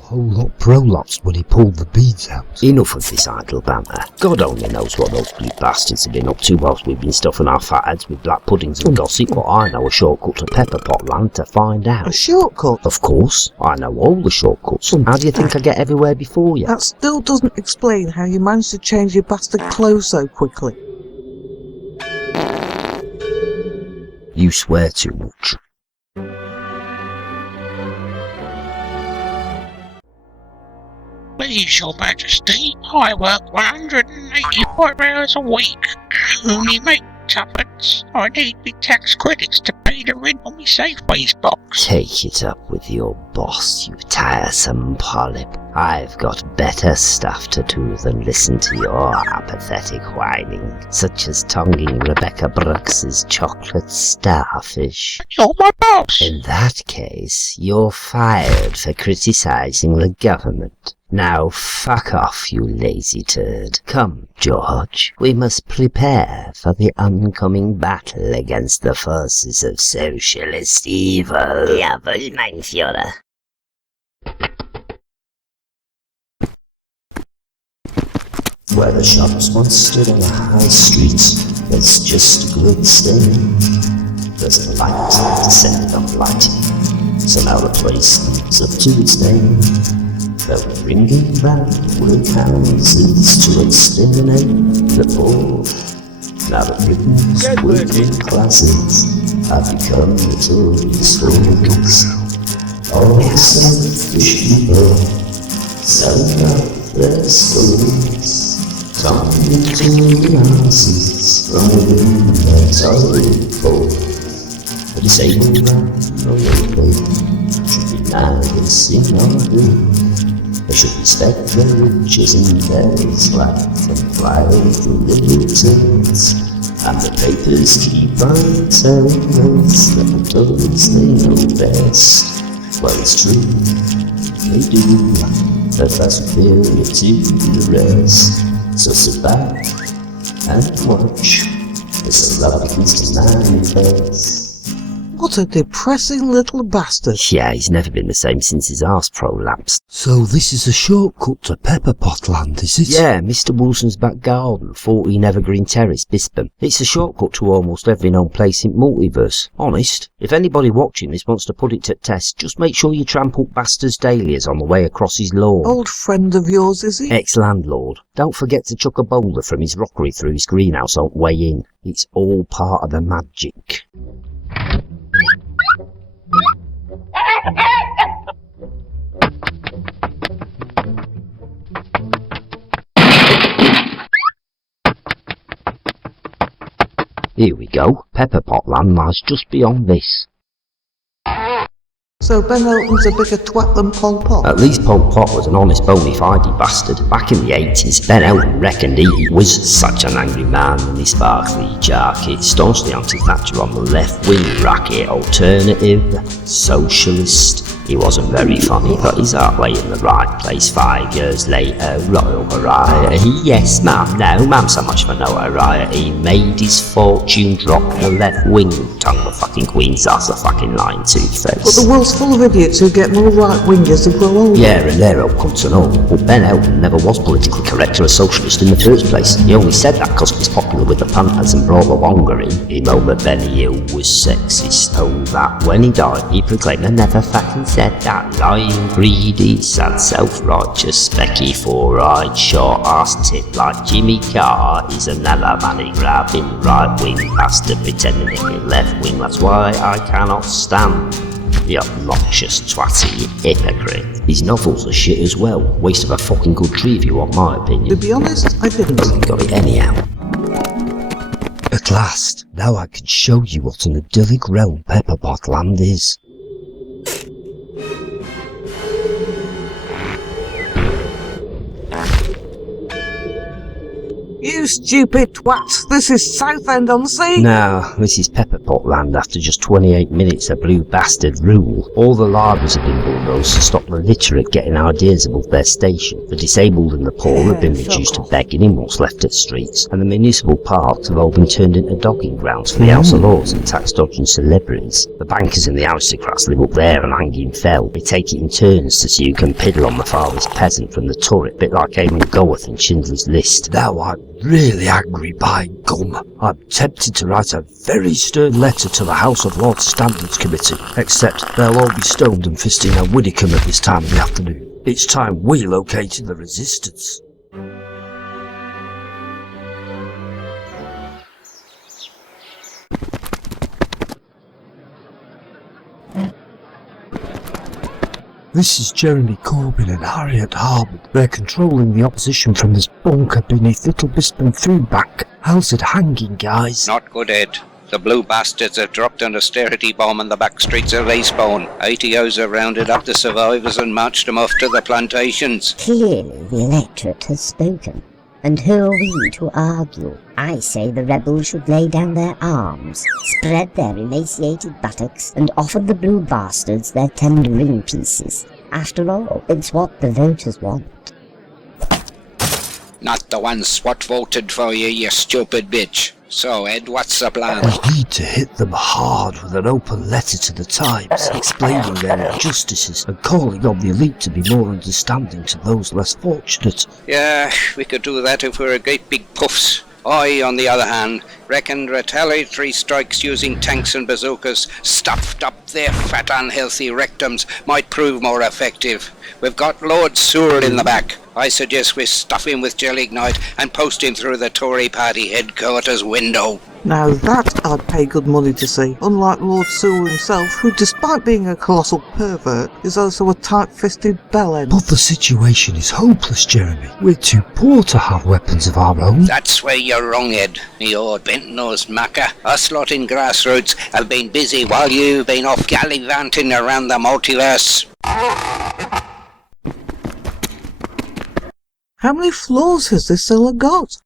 Whole lot prolapsed when he pulled the beads out. Enough of this idle banter. God only knows what those blue bastards have been up to whilst we've been stuffing our fat heads with black puddings and gossip, but I know a shortcut to Pepperpotland to find out. A shortcut? Of course, I know all the shortcuts. How do you think I get everywhere before you? That still doesn't explain how you managed to change your bastard clothes so quickly. You swear too much. Please, Your Majesty, I work 185 hours a week. I only make tuppence. I need me tax credits to pay the rent on me Safeways box. Take it up with your boss, you tiresome polyp. I've got better stuff to do than listen to your apathetic whining, such as tonguing Rebecca Brooks's chocolate starfish. You're my boss. In that case, you're fired for criticising the government. Now fuck off, you lazy turd. Come, George, we must prepare for the oncoming battle against the forces of socialist evil. Jawohl, mein Führer. Where the shops once stood on the high street, there's just a good stain. There's a light descended on light, so now the place lives up to its name. They're bringing back workhouses to exterminate the poor. Now the Britain's working classes have become notorious fools. All selfish people selling out their souls. Talking to the asses from within their toilet bowl. The disabled man or the should be nice in our room. They should respect their riches and their slack and fly through the returns. And the papers keep on telling us that the dogs they know best. Well, it's true, they do, but that's superior to the rest. So sit back and watch as the love begins to manifest. What a depressing little bastard. Yeah, he's never been the same since his arse prolapsed. So this is a shortcut to Pepperpotland, is it? Yeah, Mr. Wilson's back garden, 14 Evergreen Terrace, Bispham. It's a shortcut to almost every known place in multiverse. Honest, if anybody watching this wants to put it to test, just make sure you trample Bastard's dahlias on the way across his lawn. Old friend of yours, is he? Ex-landlord. Don't forget to chuck a boulder from his rockery through his greenhouse on the way in. It's all part of the magic. Here we go. Pepperpotland lies just beyond this. So Ben Elton's a bigger twat than Pol Pot? At least Pol Pot was an honest bona fide bastard. Back in the 80s, Ben Elton reckoned he was such an angry man in his sparkly jacket, staunchly anti-Thatcher on the left-wing racket, alternative, socialist. He wasn't very funny, but his heart lay in the right place. 5 years later, royal variety. Yes, ma'am, no, ma'am, so much for notoriety. Made his fortune, dropped the left wing, tongue the fucking Queen's ass, the fucking lying two-face. But the world's full of idiots who get more right-wing as they grow older. Yeah, and they're all cunts and all. But Ben Elton never was politically correct or a socialist in the first place. He only said that because he was popular with the Panthers and brought the longer in. He moaned that Benny Hill was sexist. Oh, that when he died, he proclaimed I never fucking said that. Lying, greedy, sad, self-righteous, specky, four-eyed, short-ass tip like Jimmy Carr. He's another money-grabbing, right-wing bastard pretending to be left-wing. That's why I cannot stand the obnoxious, twatty hypocrite. His novels are shit as well. Waste of a fucking good tree if you want my opinion. To be honest, I didn't. You got it anyhow. At last, now I can show you what an idyllic realm Pepperpotland is. You stupid twat! This is Southend-on-Sea! Now, this is Pepperpotland. After just 28 minutes of blue bastard rule, all the libraries have been bulldozed to stop the literate getting ideas above their station. The disabled and the poor have been reduced to begging in what's left at streets, and the municipal parks have all been turned into dogging grounds for the House of Lords and tax-dodging celebrities. The bankers and the aristocrats live up there and hanging fell. They take it in turns to see who can piddle on the farthest peasant from the turret, bit like Eamon Goworth in Schindler's List. Now I'm really angry, by gum. I'm tempted to write a very stern letter to the House of Lords Standards Committee, except they'll all be stoned and fisting a Widdicombe at this time of the afternoon. It's time we located the resistance. This is Jeremy Corbyn and Harriet Harman. They're controlling the opposition from this bunker beneath Little Bispham Food Bank. How's it hanging, guys? Not good, Ed. The blue bastards have dropped an austerity bomb on the back streets of Racebourne. ATOs have rounded up the survivors and marched them off to the plantations. Clearly the electorate has spoken. And who are we to argue? I say the rebels should lay down their arms, spread their emaciated buttocks, and offer the blue bastards their tender ring pieces. After all, it's what the voters want. Not the ones what voted for you, you stupid bitch. So, Ed, what's the plan? We need to hit them hard with an open letter to the Times, explaining their injustices and calling on the elite to be more understanding to those less fortunate. Yeah, we could do that if we were great big puffs. I, on the other hand, reckon retaliatory strikes using tanks and bazookas stuffed up their fat unhealthy rectums might prove more effective. We've got Lord Seward in the back. I suggest we stuff him with gelignite and post him through the Tory party headquarters window. Now that I'd pay good money to see, unlike Lord Sewell himself, who despite being a colossal pervert, is also a tight-fisted bellend. But the situation is hopeless, Jeremy. We're too poor to have weapons of our own. That's where you're wrong, Ed, me old bent-nosed macker. Us lot in grassroots have been busy while you've been off gallivanting around the multiverse. How many floors has this cellar got?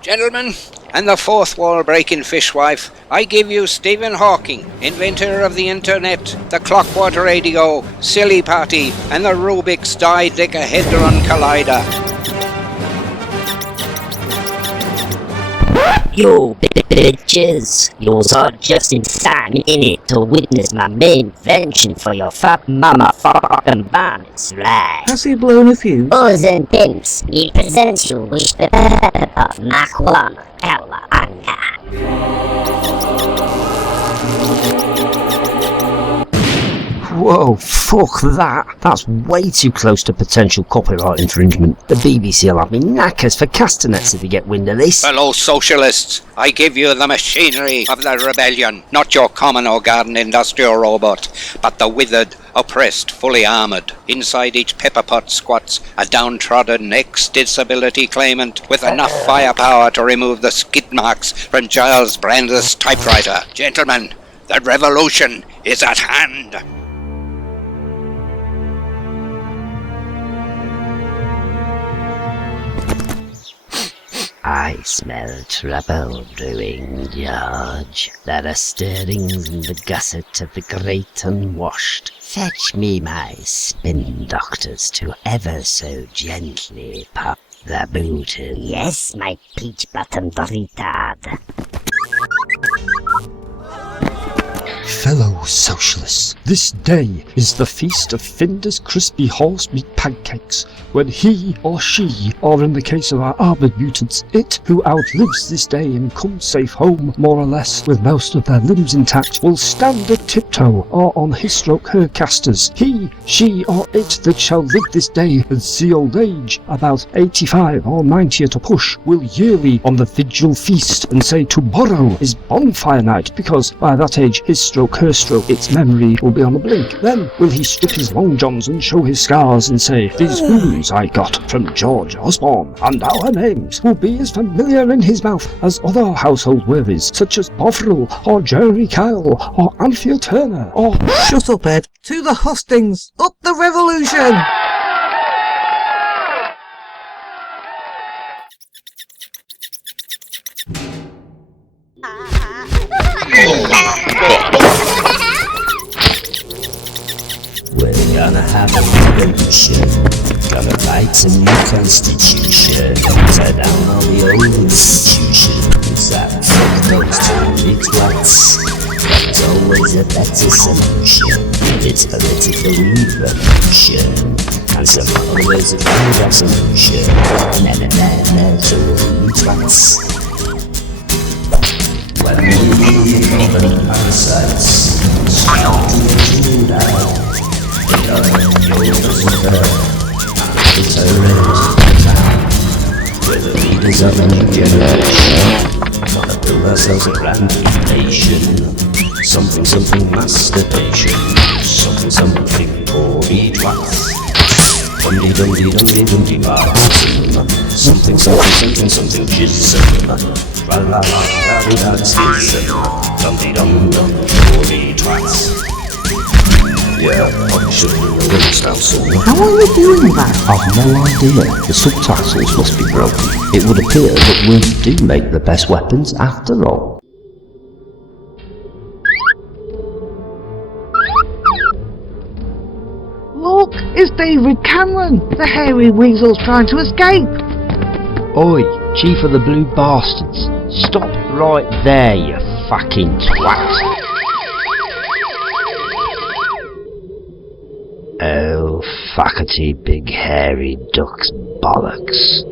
Gentlemen, and the fourth wall-breaking fishwife, I give you Stephen Hawking, inventor of the internet, the clockwork radio, silly party, and the Rubik's dodecahedron collider. You bitches! Yours are just in time, innit, to witness my main invention for your fat mama fucking bonnets, right? Has he blown a fuse? Boys and pimps, we present you with the Pepperpot Mach 1 Cowabunga. Whoa, fuck that. That's way too close to potential copyright infringement. The BBC will have me knackers for castanets if they get wind of this. Fellow socialists, I give you the machinery of the rebellion, not your common or garden industrial robot, but the withered, oppressed, fully armoured. Inside each Pepperpot squats a downtrodden ex-disability claimant with enough firepower to remove the skid marks from Giles Brandreth's typewriter. Gentlemen, the revolution is at hand. I smell trouble brewing, George. There are stirrings in the gusset of the great unwashed. Fetch me my spin doctors to ever so gently pop the bootin'. Yes, my peach-button retard. Fellow socialists, this day is the feast of Finder's crispy horse meat pancakes, when he or she, or in the case of our armoured mutants, it who outlives this day and comes safe home, more or less, with most of their limbs intact, will stand at tiptoe, or on his/her casters. He, she, or it that shall live this day and see old age, about 85 or 90 at a push, will yearly on the vigil feast and say tomorrow is bonfire night, because by that age his/her stroke, its memory will be on the blink. Then will he strip his long johns and show his scars and say, these wounds I got from George Osborne, and our names will be as familiar in his mouth as other household worthies, such as Bovril, or Jerry Kyle, or Anthea Turner, or... Shut up, Ed. To the hustings! Up the revolution! It's a new constitution. Tear down all the old institutions that fuck those Tory twats. There's always a better solution. It's political revolution. And some followers of found absolution. Never Tory twats. When we call them parasites, stop to the out. Because yours is her. It's a rent town. We're the leaders of a new generation. Wanna build ourselves a brand new nation. Something masturbation. Something Tory twats. Dum-dee barbarian. Something jism. Tra-la-la-la-la-la-schism. Dum-dee-dum Tory twats. Yeah, probably should be released now soon. How are you doing that? I've no idea. The subtitles must be broken. It would appear that words do make the best weapons after all. Look, it's David Cameron. The hairy weasel's trying to escape. Oi, Chief of the Blue Bastards. Stop right there, you fucking twat. Oh, fuckety big hairy duck's bollocks.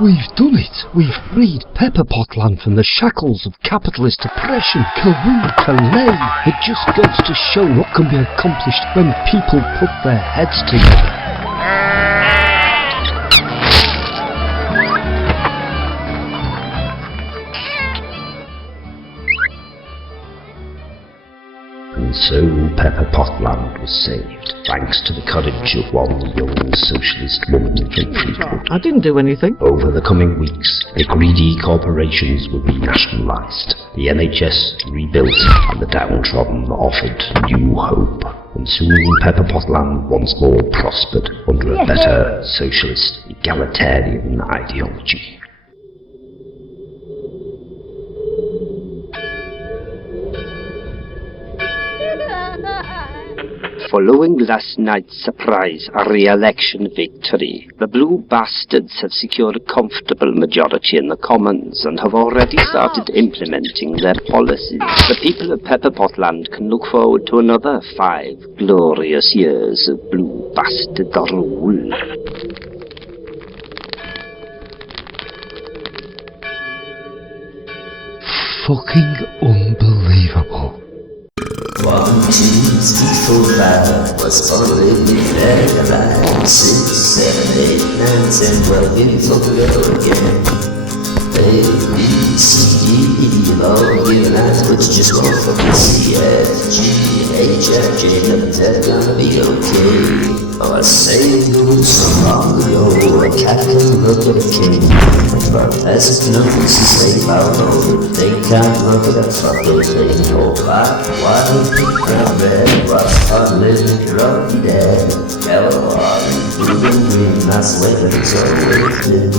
We've done it! We've freed Pepperpotland from the shackles of capitalist oppression. Kaloo-kalay! It just goes to show what can be accomplished when people put their heads together. And so Pepperpotland was saved, thanks to the courage of one young socialist woman from Fleetwood. I didn't do anything. Over the coming weeks, the greedy corporations would be nationalised, the NHS rebuilt, and the downtrodden offered new hope. And soon Pepperpotland once more prospered under a better socialist, egalitarian ideology. Following last night's surprise re-election victory, the Blue Bastards have secured a comfortable majority in the Commons and have already started implementing their policies. The people of Pepperpotland can look forward to another 5 glorious years of Blue Bastard rule. Fucking unbelievable. 1, 2, 3, 4, 5 was already very alive. 6, 7, 8, 9, 10, 12, here we fucking go again. A, B, C, D, E, all given out, but you just won't fucking see. F, G, H, I, J, nothing's gonna be okay. Oh, I say good so long ago, a cat can look at a king. But peasant knows to say about over, they can't look at that fucking thing. Oh, black, white, brown, red, rust, hard living, druggy dead. Yellow, orange, blue, and green, that's the way that it's always been.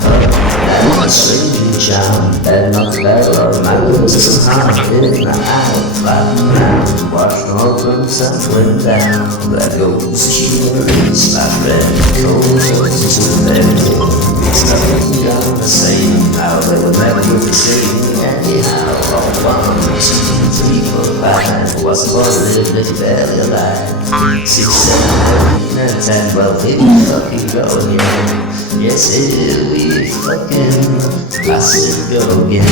That was strange charm, better not better, or my lips somehow in my eye, flapping round, watched all from sun went down. There goes humorous, my friend, cold horses to the very end. It's nothing gone the same, now they were never with the same. And yeah, all 1, 2, 3, 4, 5 was for a little bit barely alive. 6, 7, 8, 9, 10, well, here we fucking go again. Yes, here we fucking bastard go again.